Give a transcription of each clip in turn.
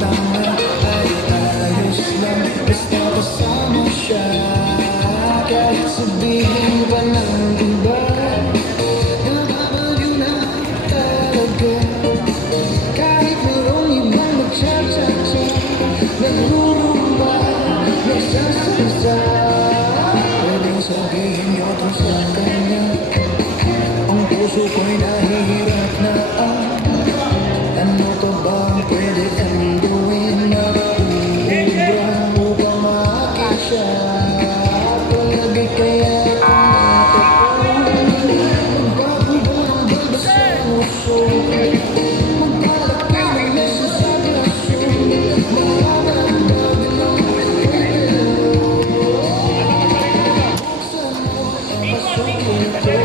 tanga ay ayos lang basta kasama siya. Kahit sabihin pa ng iba, nababaliw na talaga. Kahit mayroong ibang nagtsatsa-tsa, nagrurumba, nagsasalsa, pwedeng sabihin niyo ito sa kanya. Ang puso ko'y nahihirap na ano ka ba ang pwede kang gawin na ubra upang maakit siya? Palagi kaya kung magbago ba ang balbas sa uso? Magpalaki ng leso sa braso, maramadagan ng pwede. Buksan mo ang pasukin ito,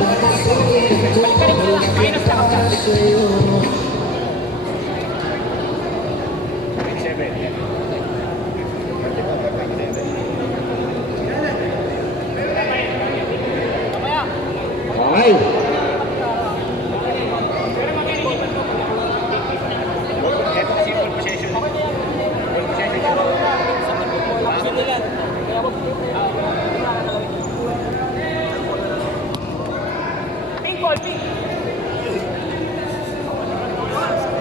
papasukin ito, malaki para sa'yo. Ay.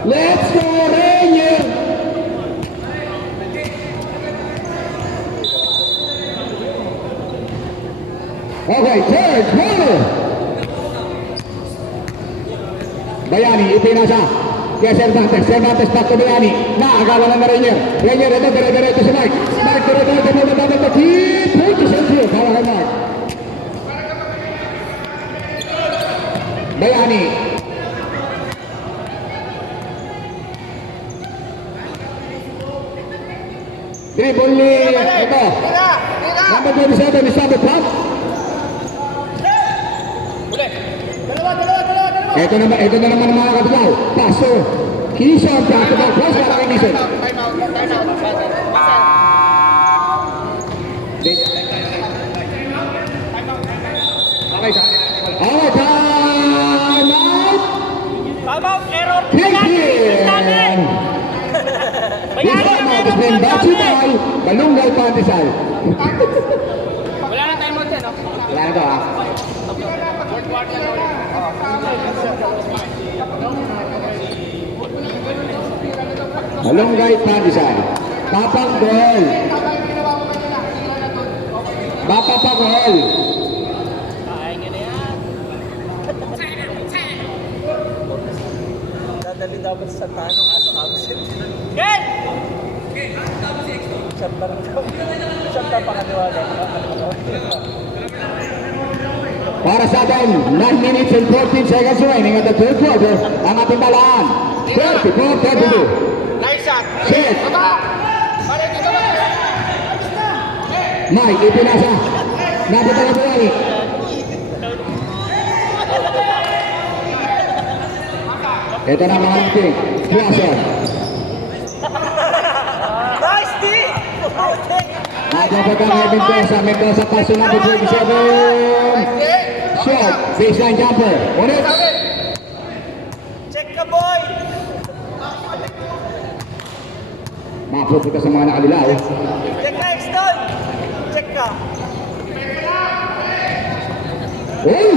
Let's go, Ranger! Okay, third quarter. Bayani, ipinasa. Kaya Cervantes back to Bayani. Naagawan na Ranger. Ranger, ito, dire-diretso si Mark. Mark, dire-diretso mo na dapat ito. Keep point to Central. Para kay Mark. Bayani. Dribble ni, ito. Number 27 is number 12. Ito na naman mga kapital. Paso. Kison, kapital. Cross para kay Kison. Okay, time out. Time out, error. Kikin. This one now is being brought to you by Balungal Pandesal. Wala na time out yan, no? Wala na ito, ha? Balungal Pandesal. Papang goal. Papa pa goal. Dadali dapat sa tanong aso absent. Ken! Shot pa rin daw. Shot pa pakaniwala. Para sa atin, 9 minutes and 14 seconds remaining at the third quarter. Ang ating balaan, 34-32. Nice shot. Set. Balik ito ba? Mike, ipinasa. Napita na Bayani. Ito na mga natin. Placer. Nice D! Nadapat ang Mendoza pass to number 27. Shot, baseline jumper. Ulit. Check ka, boy! Mapupunta sa mga nakalilaw. Check ka, Exton! Check ka. Uy!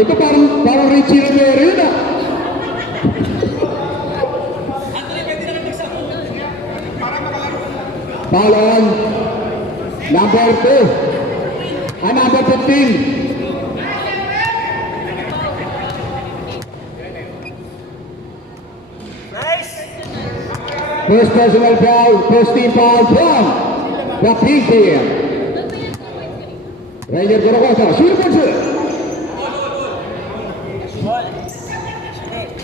Ito parang Richie Rivera yun, ah. Foul on number 2 and number 15. Nice! First personal foul, first team foul from the pink team. Ranger Gorogosa, shoot po siya.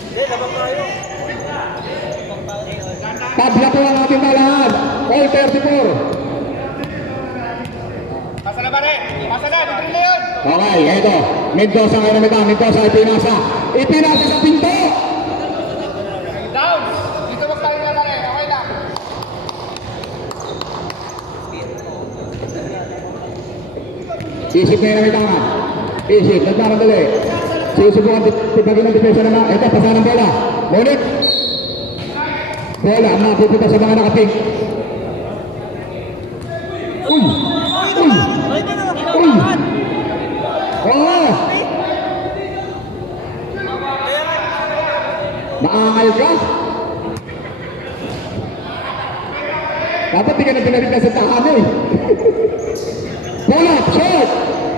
Hindi, labang tayo. Tabla po ang ating balaan. All 34. Pasa na ba rin? Pasa na, libre na yun! Okay, ito. Mendoza ngayon na mita. Mendoza ipinasa. Ipinasa sa pinto. Down! Dito magpahinga na rin, okay na. Isip na yun ang itangan. Isip, nagmamadali. Sisibukan tipagin ng depensa naman. Ito, pasa ng bola. Ngunit. Bola, mapupunta sa mga nakapink. Uy! Uy! Uy! Oo! Naangal ka? Dapat di ka na pinalitan sa tahanan eh. Bola, shot!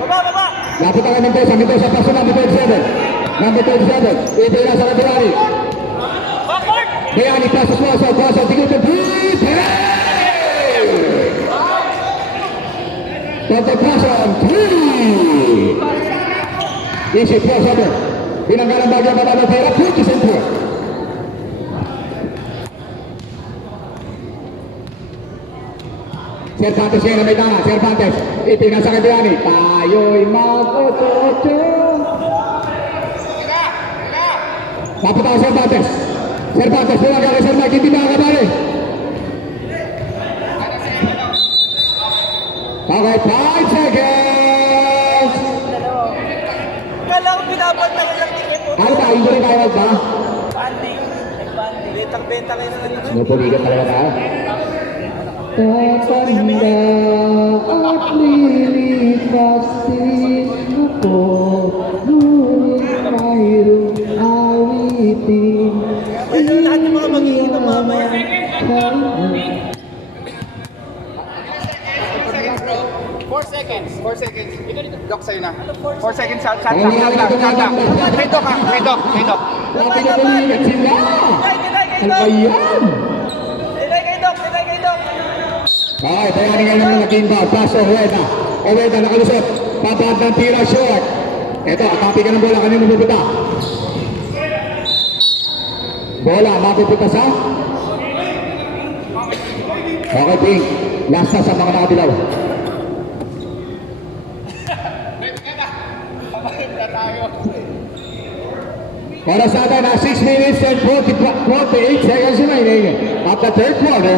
Baba! Lapit ang Mendoza, Mendoza paso number 27. Number 27, ipila sa Bayani. Backward! Bayani paso Suaso, tigil to deep. Hey! Toto Passon, 3! Easy crossover. Pinanggalan bagian baba ng pera, 20 center. Cervantes yan na may tanga, Cervantes. Ipinasa kay Bayani. Tayo'y mag-oto-oto. Dapat ako Cervantes. Cervantes, buwan ka kay Sir Mike, hindi makakabali. Okay, 5 seconds. Kala ko pinapantay lang ni Kepo. Ano ba, injury tayo ba? Banding. Nagbanding. Bentang-benta kayo sa ganito. Sinupuligat talaga tayo. Tatanda at lilipas din ako, ngunit mayroong awitin. Ano lahat ng mga mag-iinom mamaya. 4 seconds. 4 seconds. Doc, sa'yo na. 4 seconds. Shot Ang lang. lang. May doc ha. May doc. Napinupuligat sila. Ano ba yan? Delay kay Doc. Okay, Bayani ngayon naman naging ba? Paso, Oweda nakalusot. Babad ng tira, short. Ito, atapi ka ng bola. Kanino mapupunta? Bola, mapupunta sa? Okay, Pink. Last na sa mga nakadilaw. Oras natin na 6 minutes and 48 seconds remaining at the third quarter.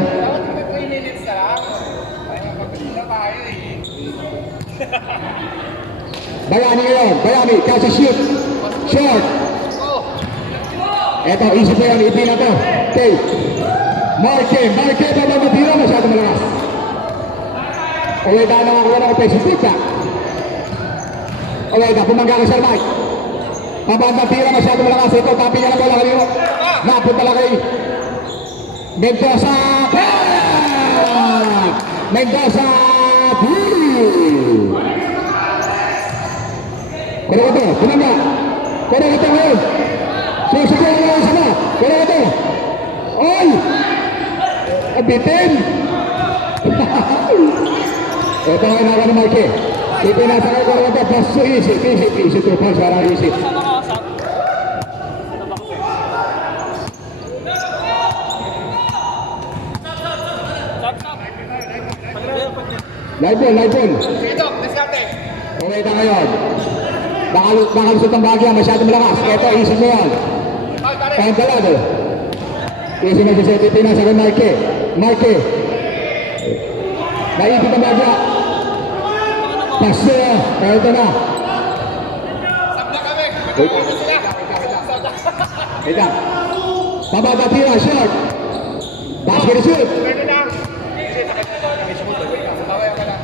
Bayani ngayon, Bayani, kasi shoot, short. Eto, isip mo yan, ipin na to. Okay. Marque, babang matira, masyado malakas. Oweda na ako na ko pita. Oweda, pumangga ka Sir Mike. Babang tira, masyado malakas. Ito, tapi ka na bola kanino. Napunta lang kay Mendoza. Mendoza. Kaya ito, pumangga. Kaya ito ngayon. Susubukan mo lang sama. Kaya ito. Oy! Abitin! Ito ang inawa ni Marque. Ipinasa kayo kaya ito. Paso isip. 2 points para isip. Live ball. Doc, diskarte. Okay na ngayon. Nakalusot ang bagya, masyado malakas. Ito, isip mo yan. Pantalado. Isip mo si Seti Pinas sa Marque. Naipit ang bagya. Paso. Ito na. Sabla kami. Wait. Sila. Wait lang. Pababa tira, short. Basket shoot. Pwede na. Bawayan ka na.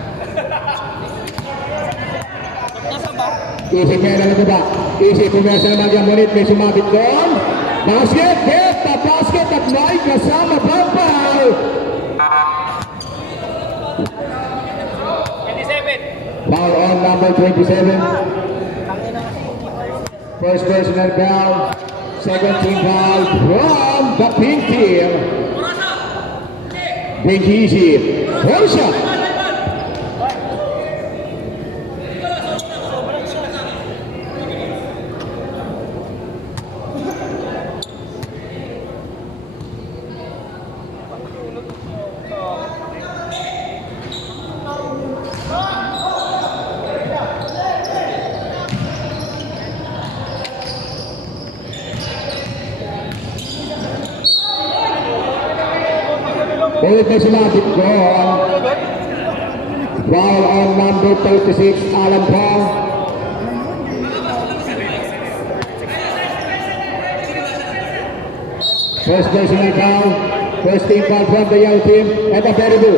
Isip niya na ba? Isip pumersa naman yung Monit, may sumabit doon. Basket, get the basket at may kasama Pampal. 27. Foul on number 27. First personal foul. Second team foul from the pink team. Big easy. Porsche. Ulit na sumabit doon. Foul on number 36, Alan Paul. First personal foul. First team foul from the yellow team. Ito, Peribu.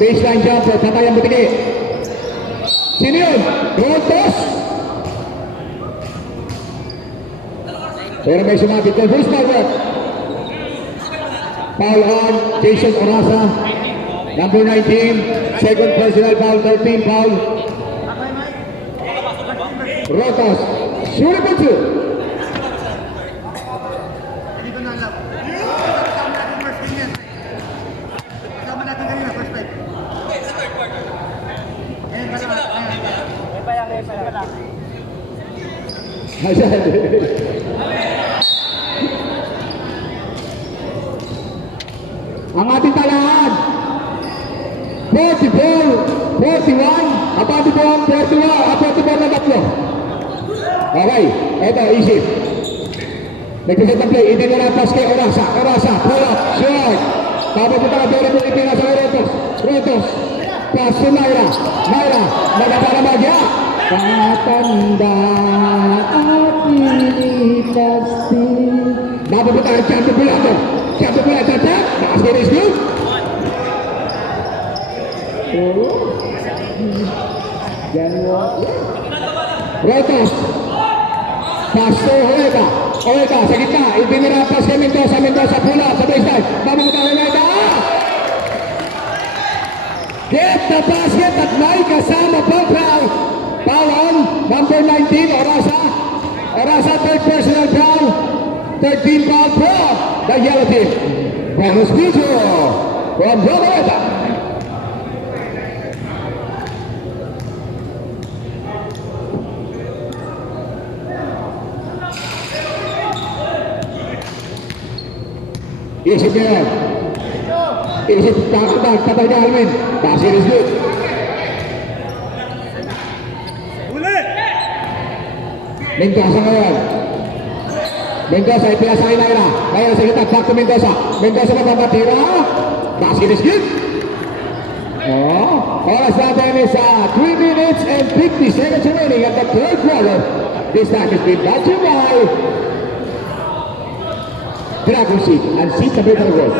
Baseline jumper. Patay ang butiki. Sino yun? Rotos. Pero may sumabit ko. Who's foul work? Foul on Jason Orasa. Number 19. Second personal foul. 13 foul. Rotos. Shooting for two. Ang ating talaan 44, 41, abante po ang 41, 44 na tatlo. Okay, eto, easy. Nagsiset na play, hindi na pass kay Orasa, pull up, short. Papapunta ka, pero mo ipina sa Rotos, pass to Naira, nagpapala magya. Patanda at inipasti. Papapunta ka, champion pula, tap, basket is good. Rotos, pass to Huega, sa gitna, itinira pass kay Mendoza, pula, sa baseline, papapunta ka Huega. Get the basket at may kasama pang foul. Foul on number 19, Orasa, third personal foul. 13 foul from the yellow team. Bonus video from Roberta. Isip niya yan. Isip patay na Alvin. Basket is good. Mendoza ngayon. Mendoza ipinasa kay Naira. Naira sa gitna, back to Mendoza. Mendoza mapamatira. Basket is good. Oras natin is 3 minutes and 50 seconds remaining at the third quarter. This time has been brought to you by Dragon Seed and Seed the Better World.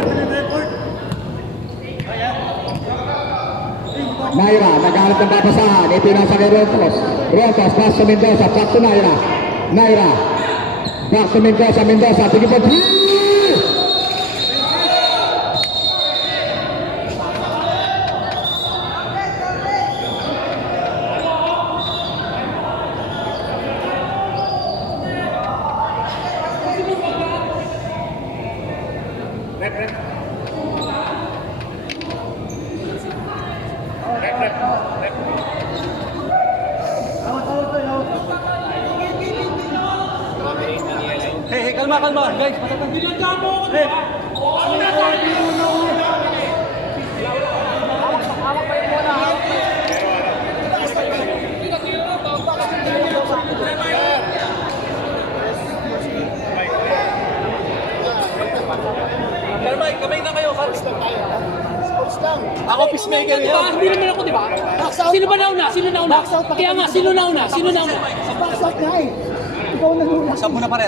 Naira, naghanap ng babasahan. Ipinasa kay Rotos, pass to Mendoza, back to Naira. Back to Mendoza, tingin po 3! Hey, kalma, guys. Binagyan mo ako, di ba? Ano na tayo? Hawak pa yung bola, hawak pa yun. Kalma, kamay na kayo. Sports lang. Ako peacemaker Di ba? Hindi naman ako, di ba? Sino ba nauna? Kaya nga, sino nauna? Sab muna pare.